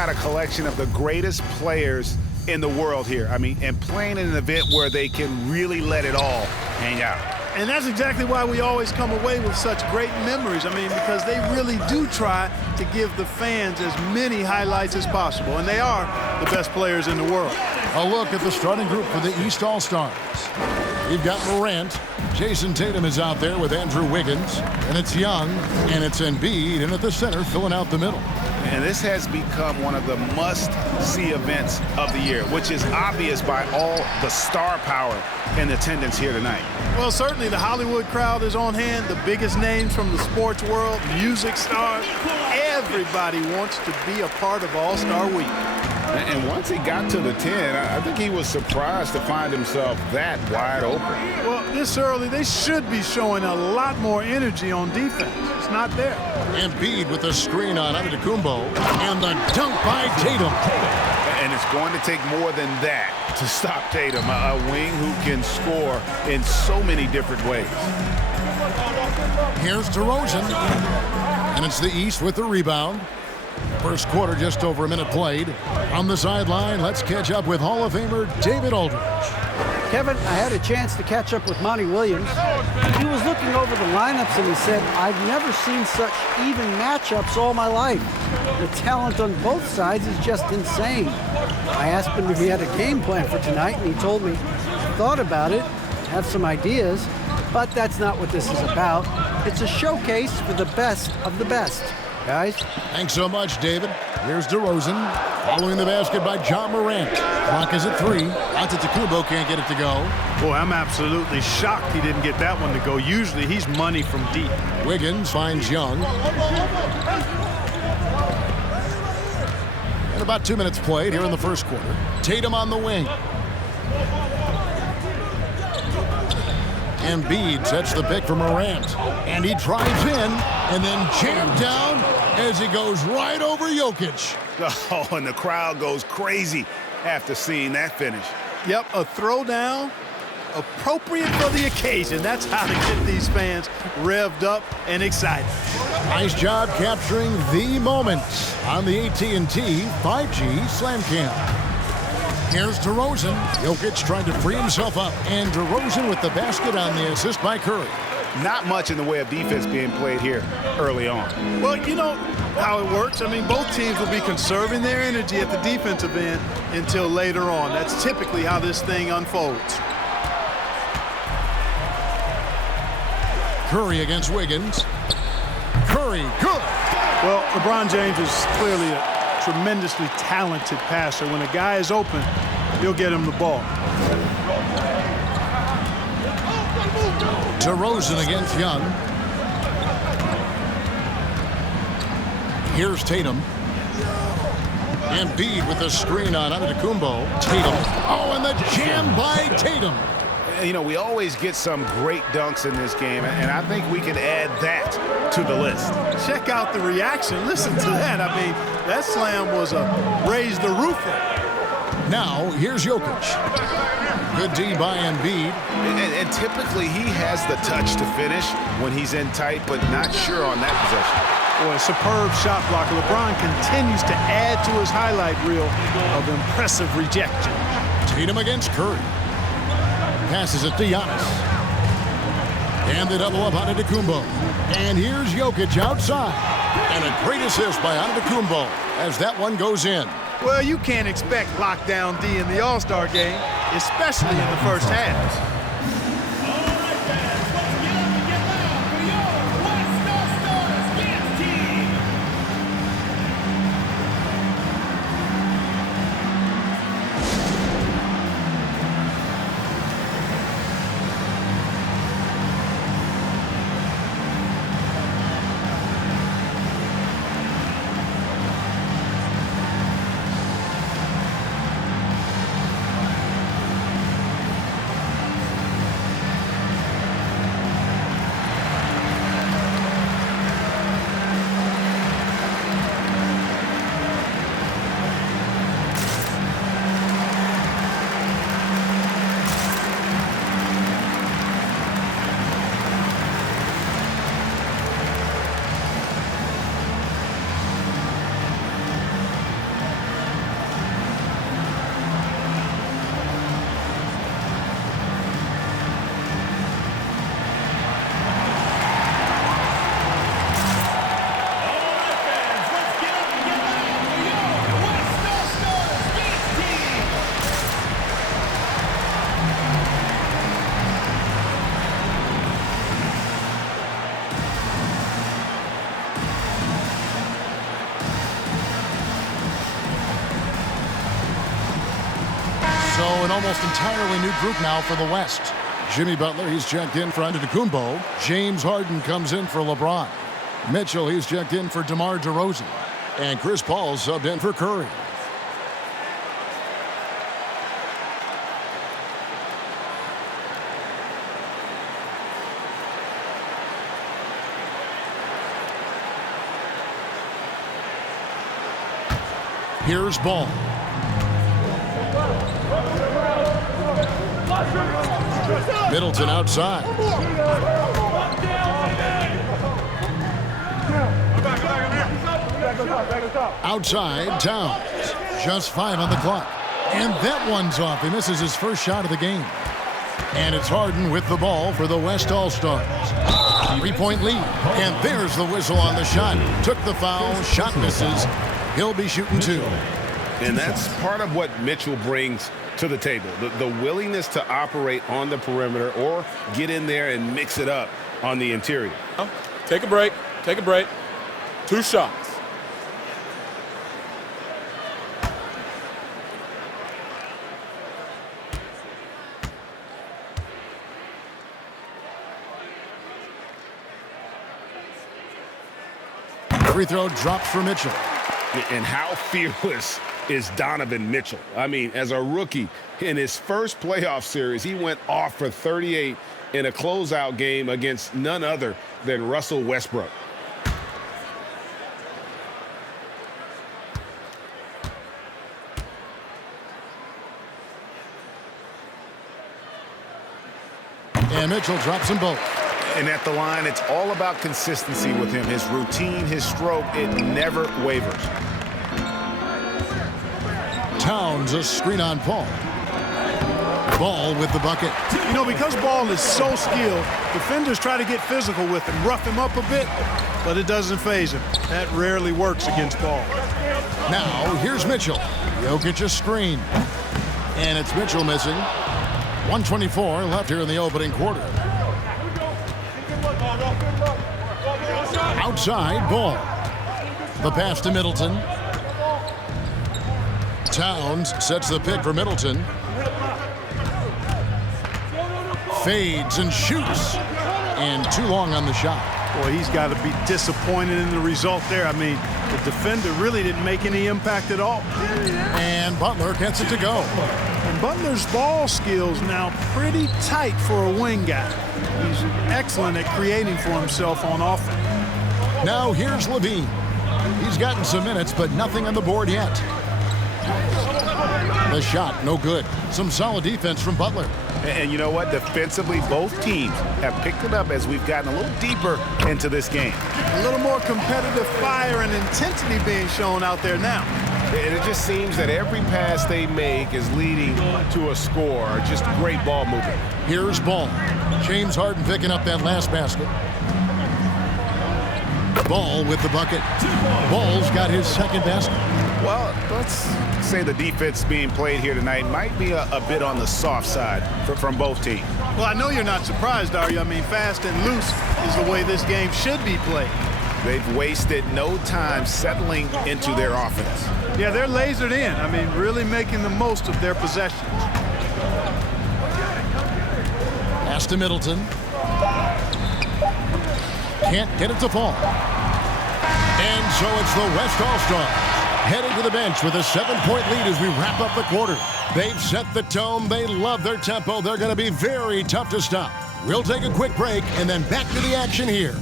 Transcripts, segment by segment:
got a collection of the greatest players in the world here. I mean, and playing in an event where they can really let it all hang out. And that's exactly why we always come away with such great memories. I mean, because they really do try to give the fans as many highlights as possible. And they are the best players in the world. A look at the starting group for the East All-Stars. You've got Morant. Jason Tatum is out there with Andrew Wiggins. And it's Young, and it's Embiid, and at the center, filling out the middle. And this has become one of the must-see events of the year, which is obvious by all the star power in attendance here tonight. Well, certainly the Hollywood crowd is on hand, the biggest names from the sports world, music stars. Everybody wants to be a part of All-Star Week. And once he got to the 10, I think he was surprised to find himself that wide open. Well, this early, they should be showing a lot more energy on defense. It's not there. Embiid with the screen on Antetokounmpo, and the dunk by Tatum. And it's going to take more than that to stop Tatum, a wing who can score in so many different ways. Here's DeRozan, and it's the East with the rebound. First quarter, just over a minute played. On the sideline, let's catch up with Hall of Famer David Aldridge. Kevin, I had a chance to catch up with Monty Williams. He was looking over the lineups and he said, I've never seen such even matchups all my life. The talent on both sides is just insane. I asked him if he had a game plan for tonight, and he told me, thought about it, have some ideas, but that's not what this is about. It's a showcase for the best of the best. Guys? Thanks so much, David. Here's DeRozan, following the basket by John Morant. Clock is at 3. Antetokounmpo can't get it to go. Boy, I'm absolutely shocked he didn't get that one to go. Usually he's money from deep. Wiggins finds Young. And about 2 minutes played here in the first quarter. Tatum on the wing. Embiid sets the pick for Morant. And he drives in and then jammed down as he goes right over Jokic. Oh, and the crowd goes crazy after seeing that finish. Yep, a throwdown appropriate for the occasion. That's how to get these fans revved up and excited. Nice job capturing the moment on the AT&T 5G Slam Cam. Here's DeRozan. Jokic trying to free himself up. And DeRozan with the basket on the assist by Curry. Not much in the way of defense being played here early on. Well, you know how it works. I mean, both teams will be conserving their energy at the defensive end until later on. That's typically how this thing unfolds. Curry against Wiggins. Curry, good. Well, LeBron James is clearly a tremendously talented passer. When a guy is open, he'll get him the ball. DeRozan against Young. Here's Tatum. Embiid with the screen on Antetokounmpo. Tatum. Oh, and the jam by Tatum. You know, we always get some great dunks in this game, and I think we can add that to the list. Check out the reaction. Listen to that. I mean, that slam was a raise the roofer. Now, here's Jokic. Good D by Embiid. And typically he has the touch to finish when he's in tight, but not sure on that possession. Boy, a superb shot blocker. LeBron continues to add to his highlight reel of impressive rejection. Tatum against Curry. Passes it to Giannis. And the double up on Antetokounmpo. And here's Jokic outside. And a great assist by Antetokounmpo as that one goes in. Well, you can't expect lockdown D in the All-Star game, especially in the first half. an almost entirely new group now for the West. Jimmy Butler, he's checked in for Antetokounmpo. James Harden comes in for LeBron. Mitchell, he's checked in for DeMar DeRozan. And Chris Paul subbed in for Curry. Here's Ball. Middleton outside. Outside, Towns. Just 5 on the clock. And that one's off. He misses his first shot of the game. And it's Harden with the ball for the West All-Stars. 3-point lead. And there's the whistle on the shot. Took the foul. Shot misses. He'll be shooting 2. And that's part of what Mitchell brings to the table. The willingness to operate on the perimeter or get in there and mix it up on the interior. Take a break. Take a break. 2 shots. Free throw drops for Mitchell. And how fearless is Donovan Mitchell? I mean, as a rookie, in his first playoff series, he went off for 38 in a closeout game against none other than Russell Westbrook. And Mitchell drops them both. And at the line, it's all about consistency with him. His routine, his stroke, it never wavers. Towns, a screen on Paul. Ball with the bucket. You know, because Ball is so skilled, defenders try to get physical with him, rough him up a bit, but it doesn't faze him. That rarely works against Ball. Now, here's Mitchell. Jokic a screen. And it's Mitchell missing. 1:24 left here in the opening quarter. Outside, Ball. The pass to Middleton. Towns sets the pick for Middleton. Fades and shoots. And too long on the shot. Boy, he's got to be disappointed in the result there. I mean, the defender really didn't make any impact at all. And Butler gets it to go. And Butler's ball skills now pretty tight for a wing guy. He's excellent at creating for himself on offense. Now here's Levine. He's gotten some minutes, but nothing on the board yet. The shot, no good. Some solid defense from Butler. And you know what? Defensively, both teams have picked it up as we've gotten a little deeper into this game. A little more competitive fire and intensity being shown out there now. And it just seems that every pass they make is leading to a score. Just great ball movement. Here's Ball. James Harden picking up that last basket. Ball with the bucket. Ball's got his second basket. Well, let's say the defense being played here tonight might be a bit on the soft side from both teams. Well, I know you're not surprised, are you? I mean, fast and loose is the way this game should be played. They've wasted no time settling into their offense. Yeah, they're lasered in. I mean, really making the most of their possessions. Pass to Middleton. Can't get it to fall. And so it's the West All-Stars heading to the bench with a 7-point lead as we wrap up the quarter. They've set the tone. They love their tempo. They're going to be very tough to stop. We'll take a quick break and then back to the action here.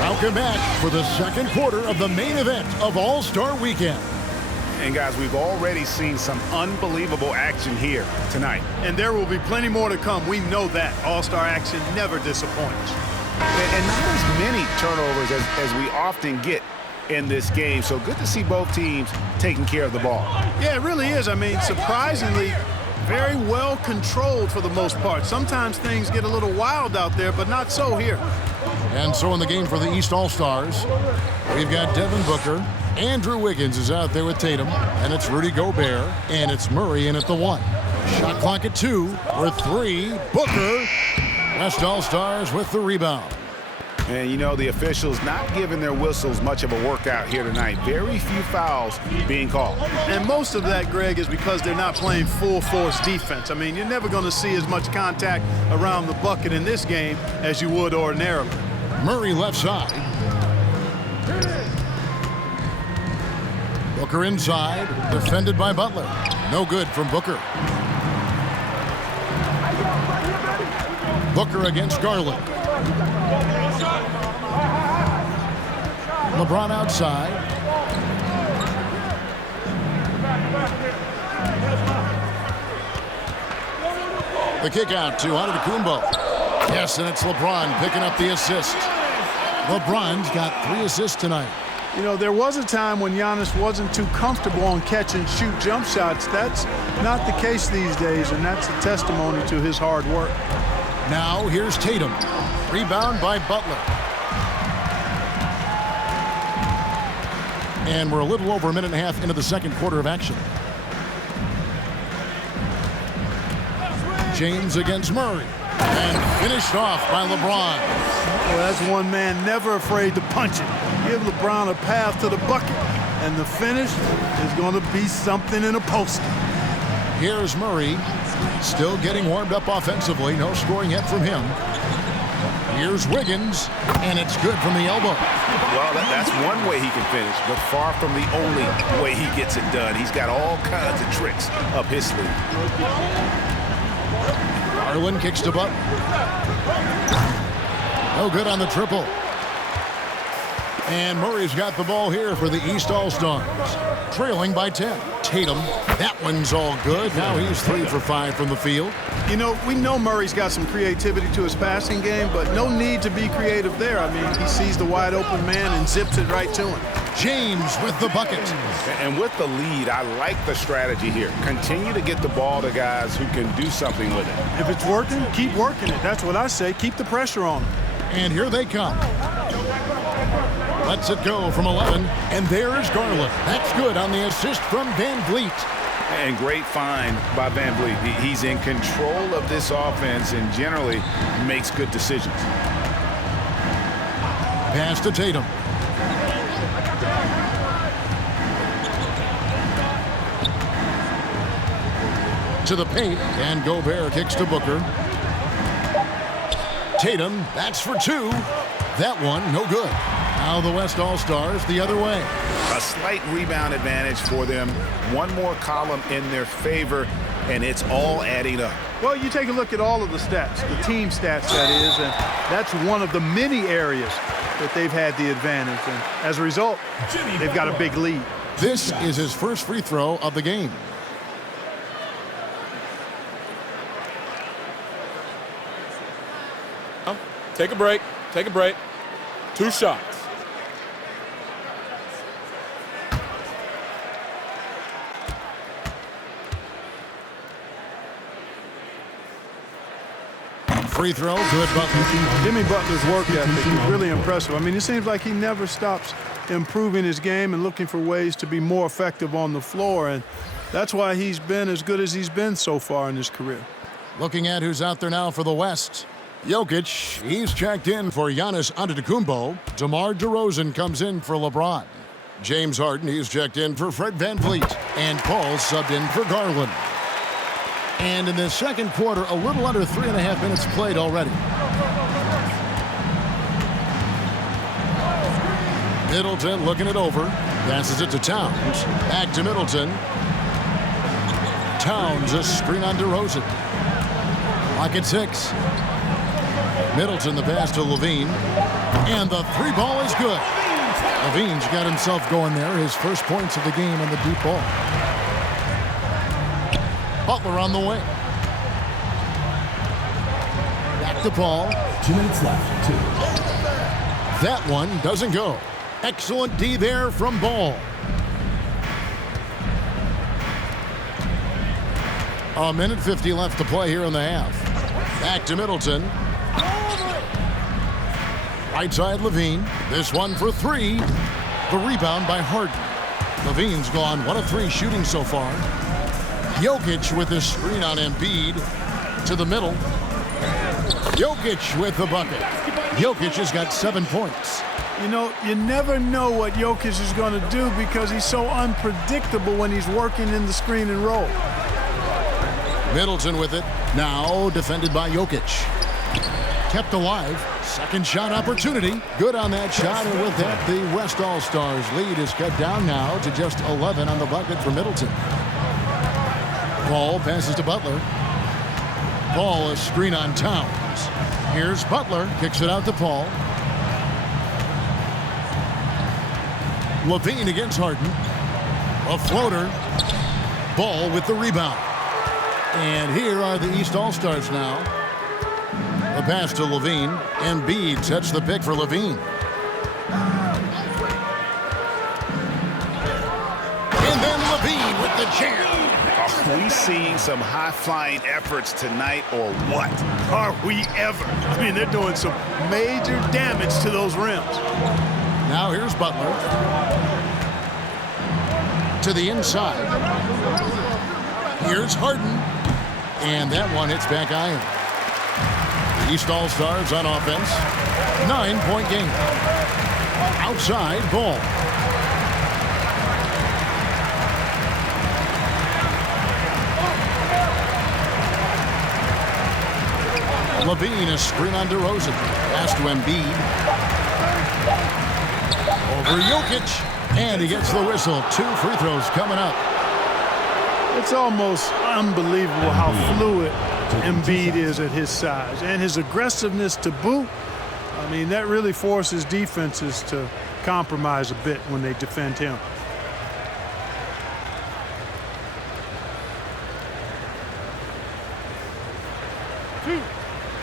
Welcome back for the second quarter of the main event of All-Star Weekend. And guys, we've already seen some unbelievable action here tonight. And there will be plenty more to come. We know that. All-Star action never disappoints. And not as many turnovers as we often get in this game. So good to see both teams taking care of the ball. Yeah, it really is. I mean, surprisingly, very well controlled for the most part. Sometimes things get a little wild out there, but not so here. And so in the game for the East All-Stars, we've got Devin Booker. Andrew Wiggins is out there with Tatum. And it's Rudy Gobert. And it's Murray in at the 1. Shot clock at 2. For 3. Booker. West All-Stars with the rebound. And, you know, the officials not giving their whistles much of a workout here tonight. Very few fouls being called. And most of that, Greg, is because they're not playing full-force defense. I mean, you're never going to see as much contact around the bucket in this game as you would ordinarily. Murray left side. Booker inside, defended by Butler. No good from Booker. Booker against Garland. LeBron outside. The kick out to Antetokounmpo. Yes, and it's LeBron picking up the assist. LeBron's got 3 assists tonight. You know, there was a time when Giannis wasn't too comfortable on catch-and-shoot jump shots. That's not the case these days, and that's a testimony to his hard work. Now here's Tatum. Rebound by Butler. And we're a little over a minute and a half into the second quarter of action. James against Murray. And finished off by LeBron. Well, that's one man never afraid to punch it. Give LeBron a path to the bucket, and the finish is going to be something in a poster. Here's Murray, still getting warmed up offensively. No scoring yet from him. Here's Wiggins, and it's good from the elbow. Well, that's one way he can finish, but far from the only way he gets it done. He's got all kinds of tricks up his sleeve. Garland kicks to Butler. No good on the triple. And Murray's got the ball here for the East All-Stars. Trailing by 10. Tatum, that one's all good. Now he's 3 for 5 from the field. You know, we know Murray's got some creativity to his passing game, but no need to be creative there. I mean, he sees the wide open man and zips it right to him. James with the bucket. And with the lead, I like the strategy here. Continue to get the ball to guys who can do something with it. If it's working, keep working it. That's what I say. Keep the pressure on him. And here they come. Lets it go from 11, and there's Garland. That's good on the assist from Van Vliet. And great find by Van Vliet. He's in control of this offense and generally makes good decisions. Pass to Tatum. To the paint, and Gobert kicks to Booker. Tatum, that's for 2. That one, no good. Now the West All-Stars the other way. A slight rebound advantage for them. One more column in their favor, and it's all adding up. Well, you take a look at all of the stats, the team stats, that is, and that's one of the many areas that they've had the advantage. And as a result, they've got a big lead. This is his first free throw of the game. Take a break. Take a break. 2 shots. Free throw, good Butler. Jimmy Butler's work ethic is really impressive. I mean, it seems like he never stops improving his game and looking for ways to be more effective on the floor, and that's why he's been as good as he's been so far in his career. Looking at who's out there now for the West. Jokic, he's checked in for Giannis Antetokounmpo. DeMar DeRozan comes in for LeBron. James Harden, he's checked in for Fred VanVleet. And Paul subbed in for Garland. And in the second quarter, a little under 3.5 minutes played already. Middleton looking it over. Passes it to Towns. Back to Middleton. Towns, a screen on DeRozan. Lock at 6. Middleton, the pass to Levine. And the 3 ball is good. Levine's got himself going there. His first points of the game on the deep ball. Butler on the wing. Back to Paul. 2 minutes left. 2. That one doesn't go. Excellent D there from Ball. A minute 50 left to play here in the half. Back to Middleton. Right side Levine. This one for 3. The rebound by Harden. Levine's gone 1 of 3 shooting so far. Jokic with his screen on Embiid to the middle. Jokic with the bucket. Jokic has got 7 points. You know, you never know what Jokic is going to do because he's so unpredictable when he's working in the screen and roll. Middleton with it. Now defended by Jokic. Kept alive. Second shot opportunity. Good on that shot. And with that, the West All-Stars lead is cut down now to just 11 on the bucket for Middleton. Paul passes to Butler. Paul, a screen on Towns. Here's Butler. Kicks it out to Paul. Levine against Harden. A floater. Ball with the rebound. And here are the East All-Stars now. The pass to Levine. Embiid sets the pick for Levine. And then Levine with the jam. Are we seeing some high-flying efforts tonight or what? Are we ever? I mean, they're doing some major damage to those rims. Now here's Butler. To the inside. Here's Harden. And that one hits back iron. The East All-Stars on offense. 9-point game. Outside Ball. Levine, a screen on DeRozan. Pass to Embiid. Over Jokic. And he gets the whistle. 2 free throws coming up. It's almost unbelievable how fluid Embiid is at his size. And his aggressiveness to boot. I mean, that really forces defenses to compromise a bit when they defend him.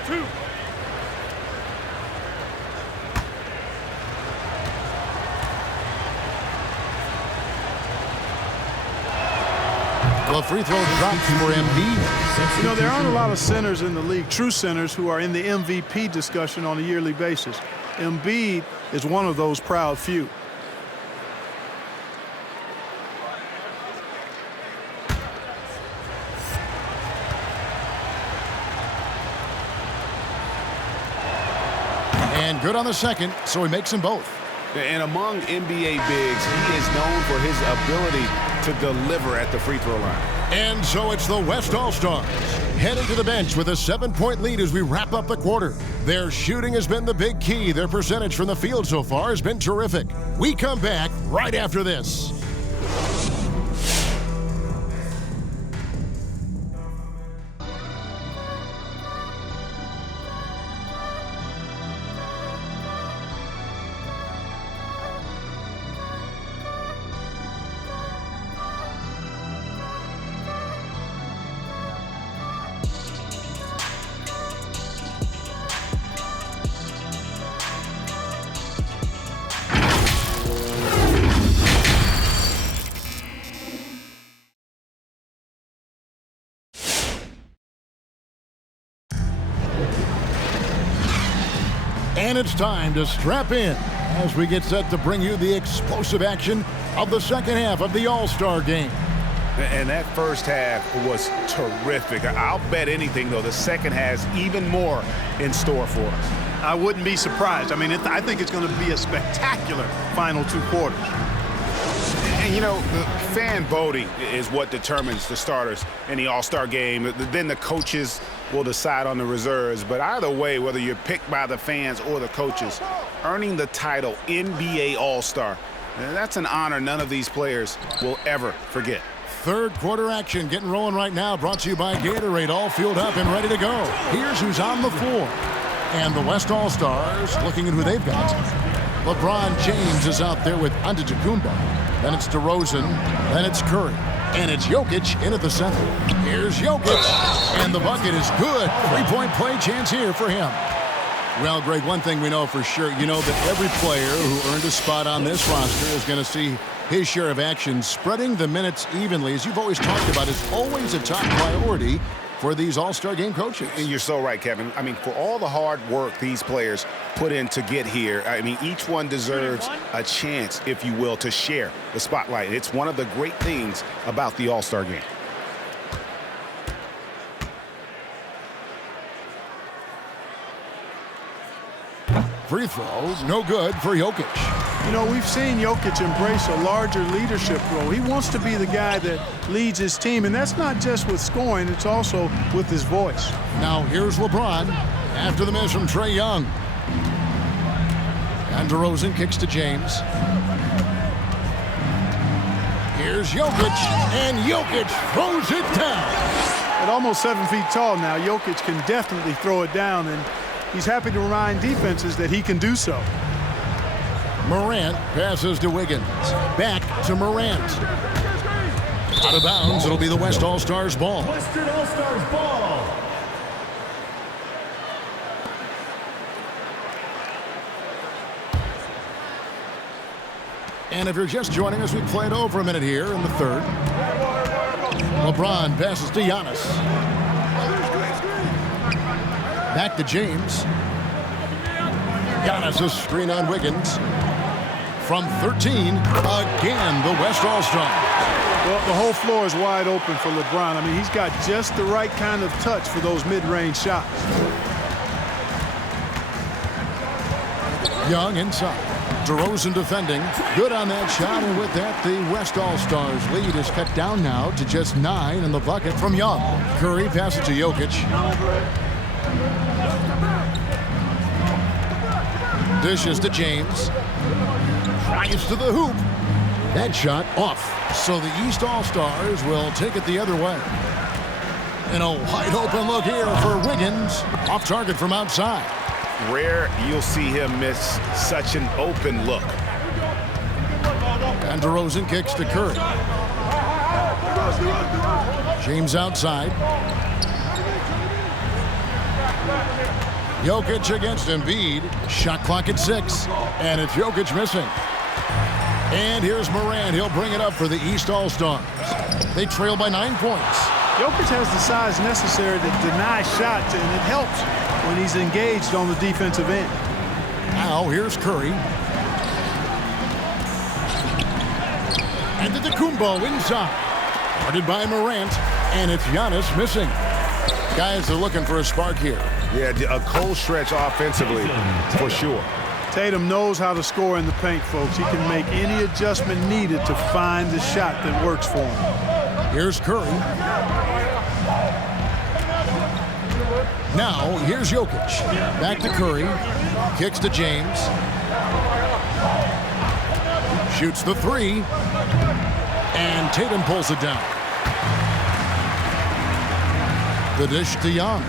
Two. The free throw drops for Embiid. You know, there aren't a lot of centers in the league, true centers, who are in the MVP discussion on a yearly basis. Embiid is one of those proud few. And good on the second, so he makes them both. And among NBA bigs, he is known for his ability to deliver at the free throw line. And so it's the West All-Stars headed to the bench with a 7-point lead as we wrap up the quarter. Their shooting has been the big key. Their percentage from the field so far has been terrific. We come back right after this. And it's time to strap in as we get set to bring you the explosive action of the second half of the All-Star game. And that first half was terrific. I'll bet anything, though, the second has even more in store for us. I wouldn't be surprised. I mean, I think it's going to be a spectacular final 2 quarters. And, you know, the fan voting is what determines the starters in the All-Star game. Then the coaches will decide on the reserves. But either way, whether you're picked by the fans or the coaches, earning the title NBA All-Star, that's an honor none of these players will ever forget. Third quarter action getting rolling right now, brought to you by Gatorade, all fueled up and ready to go. Here's who's on the floor. And the West All-Stars looking at who they've got. LeBron James is out there with Antetokounmpo. Then it's DeRozan. Then it's Curry. And it's Jokic in at the center. Here's Jokic. And the bucket is good. 3-point play chance here for him. Well, Greg, one thing we know for sure, you know that every player who earned a spot on this roster is going to see his share of action. Spreading the minutes evenly, as you've always talked about, is always a top priority for these All-Star game coaches. And you're so right, Kevin. I mean, for all the hard work these players put in to get here, I mean, each one deserves a chance, if you will, to share the spotlight. It's one of the great things about the All-Star game. free throw, no good for Jokic. You know, we've seen Jokic embrace a larger leadership role. He wants to be the guy that leads his team, and that's not just with scoring, it's also with his voice. Now here's LeBron after the miss from Trae Young. And DeRozan kicks to James. Here's Jokic, and Jokic throws it down. At almost 7 feet tall now, Jokic can definitely throw it down, and he's happy to remind defenses that he can do so. Morant passes to Wiggins. Back to Morant. Out of bounds, it'll be the West All-Stars ball. Western All-Stars ball. And if you're just joining us, we played over a minute here in the third. LeBron passes to Giannis. Back to James. Giannis, a screen on Wiggins. From 13, again, the West All-Stars. Well, the whole floor is wide open for LeBron. I mean, he's got just the right kind of touch for those mid-range shots. Young inside. DeRozan defending. Good on that shot, and with that, the West All-Stars lead is cut down now to just 9 in the bucket from Young. Curry passes to Jokic. Dishes to James. Drives to the hoop. That shot off. So the East All-Stars will take it the other way. And a wide open look here for Wiggins. Off target from outside. Rare you'll see him miss such an open look. And DeRozan kicks to Curry. James outside. Jokic against Embiid. Shot clock at 6. And it's Jokic missing. And here's Morant. He'll bring it up for the East All-Stars. They trail by 9 points. Jokic has the size necessary to deny shots, and it helps when he's engaged on the defensive end. Now here's Curry. And to Kumbo inside. Guarded by Morant. And it's Giannis missing. Guys are looking for a spark here. Yeah, a cold stretch offensively for sure. Tatum knows how to score in the paint, folks. He can make any adjustment needed to find the shot that works for him. Here's Curry. Now, here's Jokic. Back to Curry. Kicks to James. Shoots the 3. And Tatum pulls it down. The dish to Young.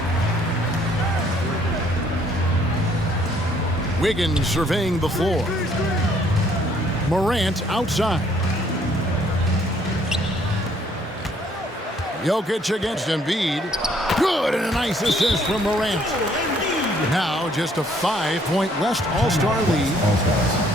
Wiggins surveying the floor. Morant outside. Jokic against Embiid. Good, and a nice assist from Morant. Now just a 5-point West All-Star lead.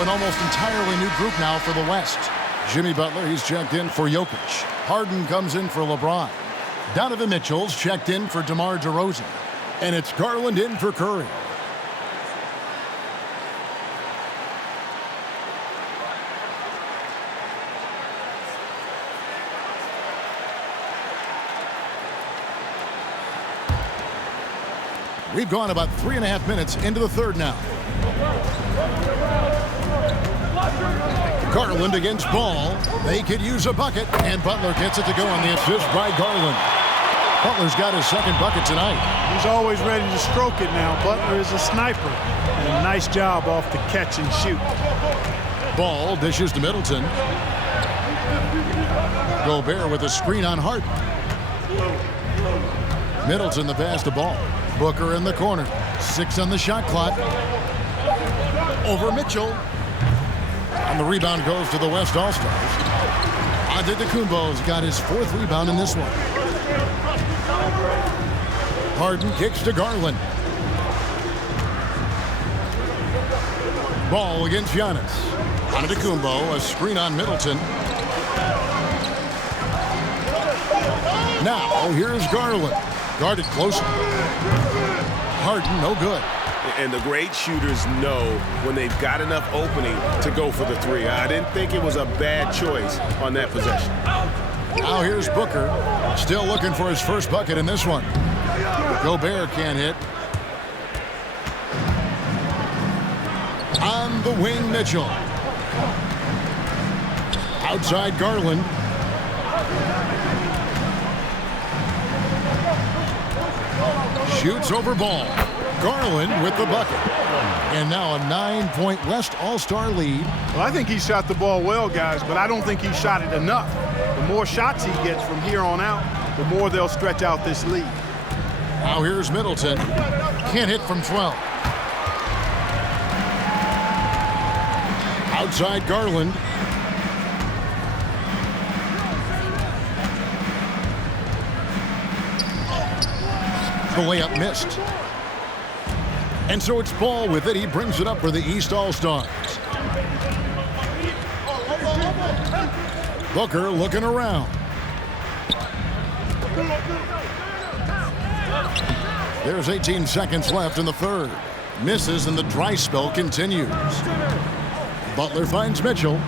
An almost entirely new group now for the West. Jimmy Butler, he's checked in for Jokic. Harden comes in for LeBron. Donovan Mitchell's checked in for DeMar DeRozan. And it's Garland in for Curry. We've gone about 3.5 minutes into the third now. Garland against Ball. They could use a bucket, and Butler gets it to go on the assist by Garland. Butler's got his second bucket tonight. He's always ready to stroke it now. Butler is a sniper. And a nice job off the catch and shoot. Ball dishes to Middleton. Gobert with a screen on Harden. Middleton the pass to Ball. Booker in the corner. 6 on the shot clock. Over Mitchell. And the rebound goes to the West All-Stars. Antetokounmpo's got his 4th rebound in this one. Harden kicks to Garland. Ball against Giannis. Antetokounmpo, a screen on Middleton. Now, here's Garland. Guarded close. Harden, no good. And the great shooters know when they've got enough opening to go for the 3. I didn't think it was a bad choice on that possession. Now here's Booker. Still looking for his first bucket in this one. Gobert can't hit. On the wing, Mitchell. Outside Garland. Shoots over Ball. Garland with the bucket. And now a 9-point West All-Star lead. Well, I think he shot the ball well, guys, but I don't think he shot it enough. The more shots he gets from here on out, the more they'll stretch out this lead. Now here's Middleton. Can't hit from 12. Outside Garland. The layup missed. And so it's Ball with it. He brings it up for the East All-Stars. Booker looking around. There's 18 seconds left in the third. Misses and the dry spell continues. Butler finds Mitchell.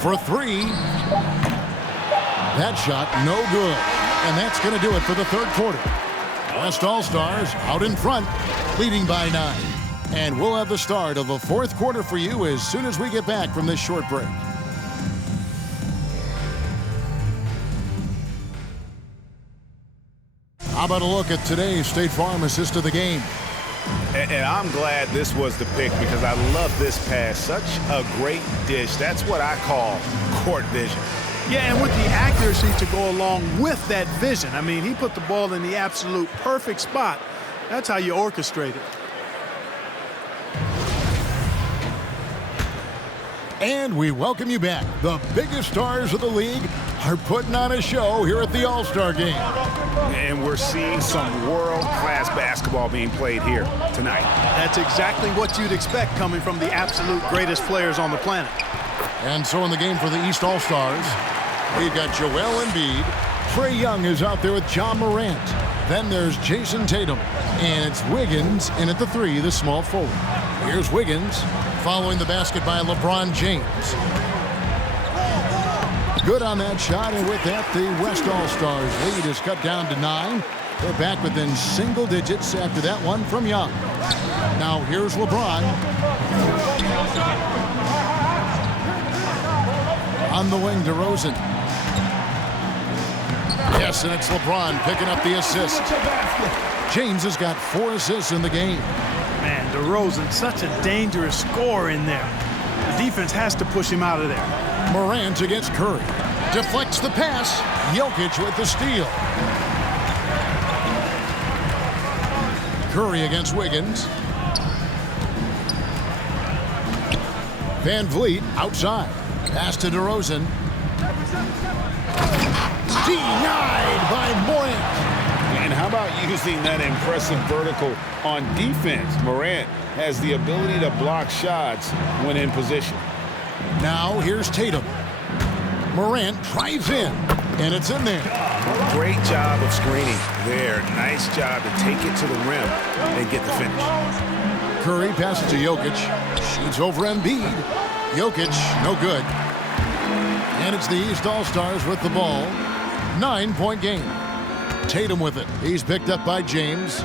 For 3. That shot no good. And that's going to do it for the third quarter. West All-Stars out in front, leading by 9. And we'll have the start of the fourth quarter for you as soon as we get back from this short break. How about a look at today's State Farm assist of the game? And I'm glad this was the pick because I love this pass. Such a great dish. That's what I call court vision. Yeah, and with the accuracy to go along with that vision. I mean, he put the ball in the absolute perfect spot. That's how you orchestrate it. And we welcome you back. The biggest stars of the league are putting on a show here at the All-Star Game. And we're seeing some world-class basketball being played here tonight. That's exactly what you'd expect coming from the absolute greatest players on the planet. And so in the game for the East All-Stars, we've got Joel Embiid. Trae Young is out there with John Morant. Then there's Jason Tatum. And it's Wiggins in at the 3, the small forward. Here's Wiggins following the basket by LeBron James. Good on that shot, and with that, the West All-Stars lead is cut down to 9. They're back within single digits after that one from Young. Now here's LeBron. On the wing, DeRozan. Yes, and it's LeBron picking up the assist. James has got 4 assists in the game. Man, DeRozan, such a dangerous scorer in there. The defense has to push him out of there. Morant against Curry. Deflects the pass. Jokic with the steal. Curry against Wiggins. Van Vliet outside. Pass to DeRozan. Denied by Morant. And how about using that impressive vertical on defense? Morant has the ability to block shots when in position. Now here's Tatum. Morant drives in, and it's in there. Great job of screening there. Nice job to take it to the rim and get the finish. Curry passes to Jokic. Shoots over Embiid. Jokic, no good. And it's the East All-Stars with the ball. 9-point game. Tatum with it. He's picked up by James.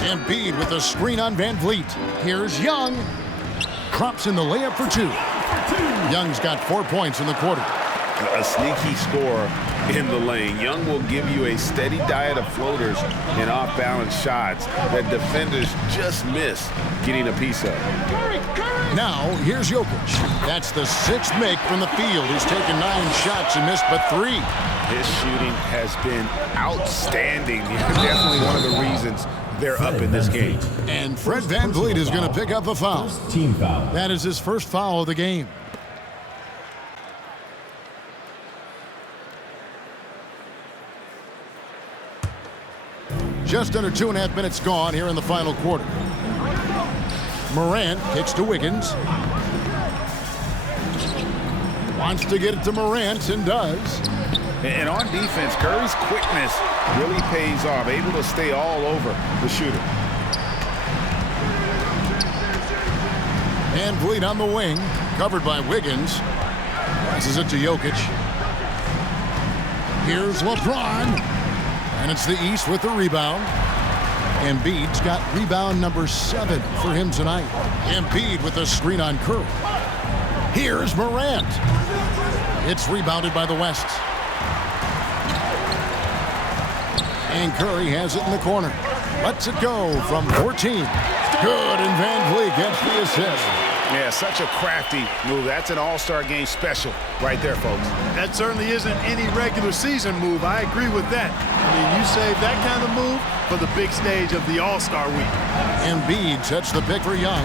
Embiid with a screen on Van Vliet. Here's Young. Drops in the layup for 2. Young's got 4 points in the quarter. A sneaky scorer in the lane. Young will give you a steady diet of floaters and off-balance shots that defenders just miss getting a piece of. Now, here's Jokic. That's the 6th make from the field. He's taken 9 shots and missed but 3. His shooting has been outstanding. Definitely one of the reasons they're up in this game. And Fred Van Vliet is going to pick up a foul. Team foul. That is his first foul of the game. Just under 2.5 minutes gone here in the final quarter. Morant kicks to Wiggins. Wants to get it to Morant and does. And on defense, Curry's quickness really pays off, able to stay all over the shooter. Van Vliet on the wing, covered by Wiggins. Passes it to Jokic. Here's LeBron. And it's the East with the rebound. Embiid's got rebound number 7 for him tonight. Embiid with a screen on Curry. Here's Morant. It's rebounded by the West. And Curry has it in the corner. Lets it go from 14. Good, and Van Vliet gets the assist. Yeah, such a crafty move. That's an all-star game special right there, folks. That certainly isn't any regular season move. I agree with that. I mean, you save that kind of move for the big stage of the All-Star week. Embiid sets the pick for Young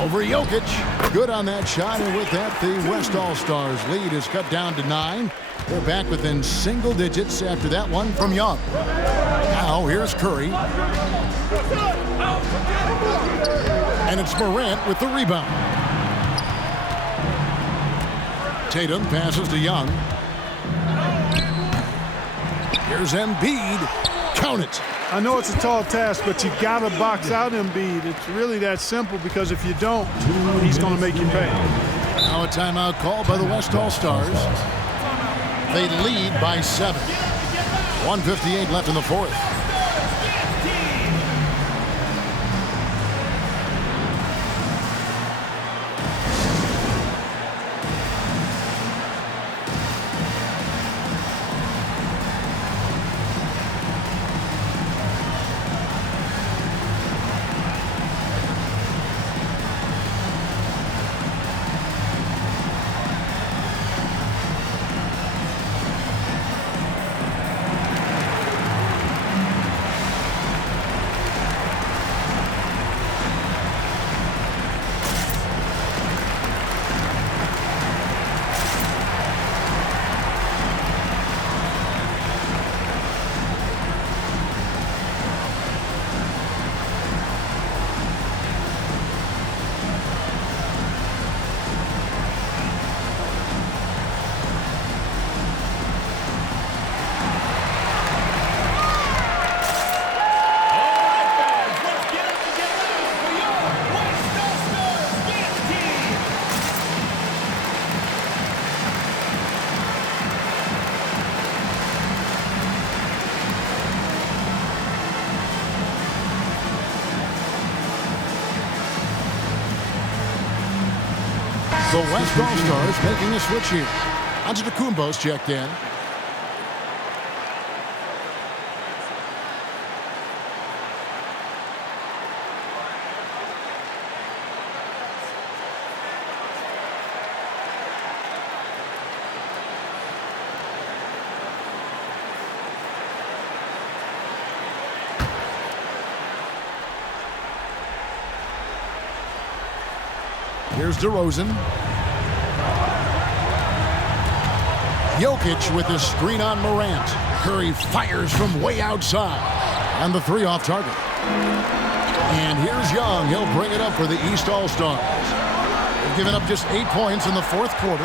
over Jokic. Good on that shot, and with that, the West All-Stars lead is cut down to 9. They're back within single digits after that one from Young. Now, here's Curry. And it's Morant with the rebound. Tatum passes to Young. Here's Embiid. Count it. I know it's a tall task, but you got to box out Embiid. It's really that simple, because if you don't, he's going to make you pay. Now a timeout call by the West All-Stars. They lead by 7. 1:58 left in the fourth. The West All-Stars making a switch here. Antetokounmpo's checked in. Here's DeRozan. Jokic with the screen on Morant. Curry fires from way outside. And the 3 off target. And here's Young. He'll bring it up for the East All-Stars. They've given up just 8 points in the fourth quarter.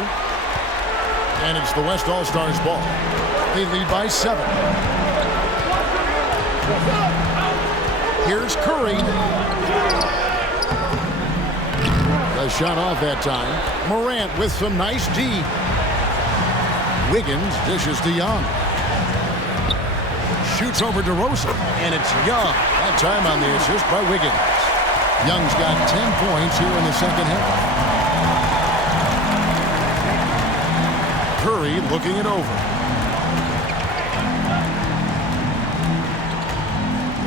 And it's the West All-Stars ball. They lead by 7. Here's Curry. A shot off that time. Morant with some nice D. Wiggins dishes to Young. Shoots over DeRozan, and it's Young. That time on the assist by Wiggins. Young's got 10 points here in the second half. Curry looking it over.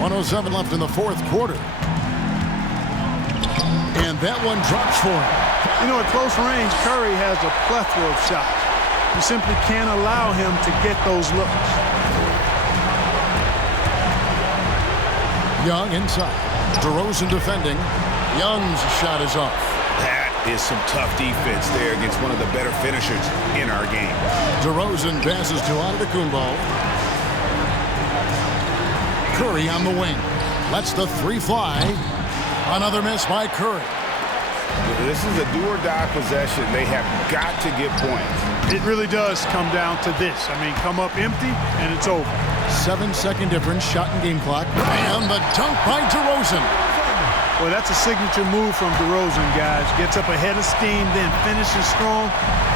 1:07 left in the fourth quarter. And that one drops for him. You know, at close range, Curry has a plethora of shots. You simply can't allow him to get those looks. Young inside. DeRozan defending. Young's shot is off. That is some tough defense there against one of the better finishers in our game. DeRozan passes to Antetokounmpo. Curry on the wing. Lets the three fly. Another miss by Curry. This is a do-or-die possession. They have got to get points. It really does come down to this. I mean, come up empty, and it's over. 7-second difference, shot and game clock. And the dunk by DeRozan. Well, that's a signature move from DeRozan, guys. Gets up ahead of steam, then finishes strong.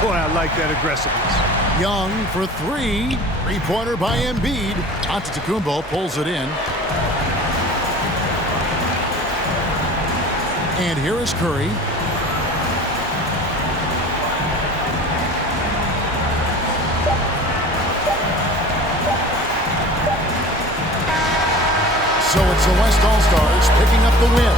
Boy, I like that aggressiveness. Young for three. Three-pointer by Embiid. Antetokounmpo pulls it in. And here is Curry. So it's the West All-Stars picking up the win.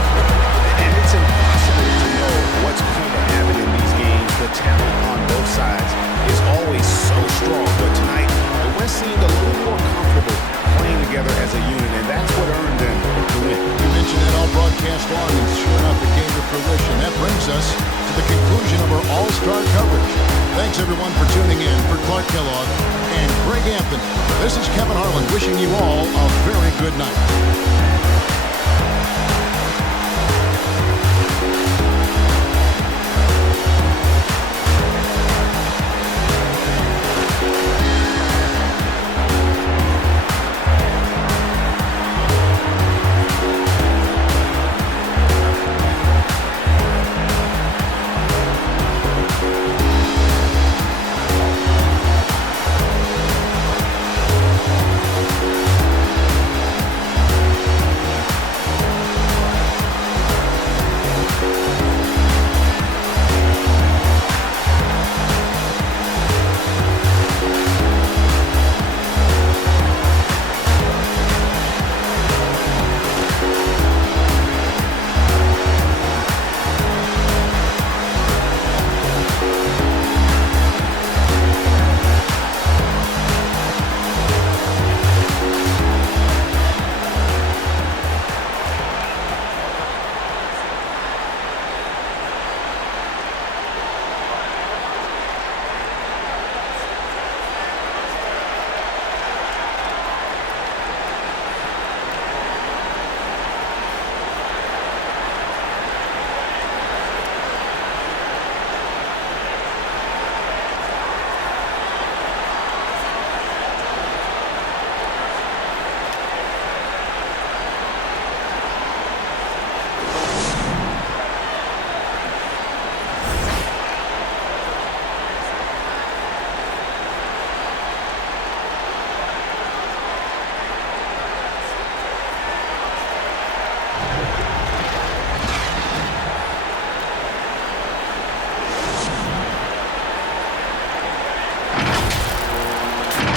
And it's impossible to know what's going to happen in these games. The talent on both sides is always so strong. But tonight, the West seemed a little more comfortable playing together as a unit, and that's what earned them the win. You mentioned that all broadcast long, and sure enough, it came to fruition. That brings us to the conclusion of our All-Star coverage. Thanks, everyone, for tuning in. For Clark Kellogg and Greg Anthony, this is Kevin Harlan wishing you all a very good night.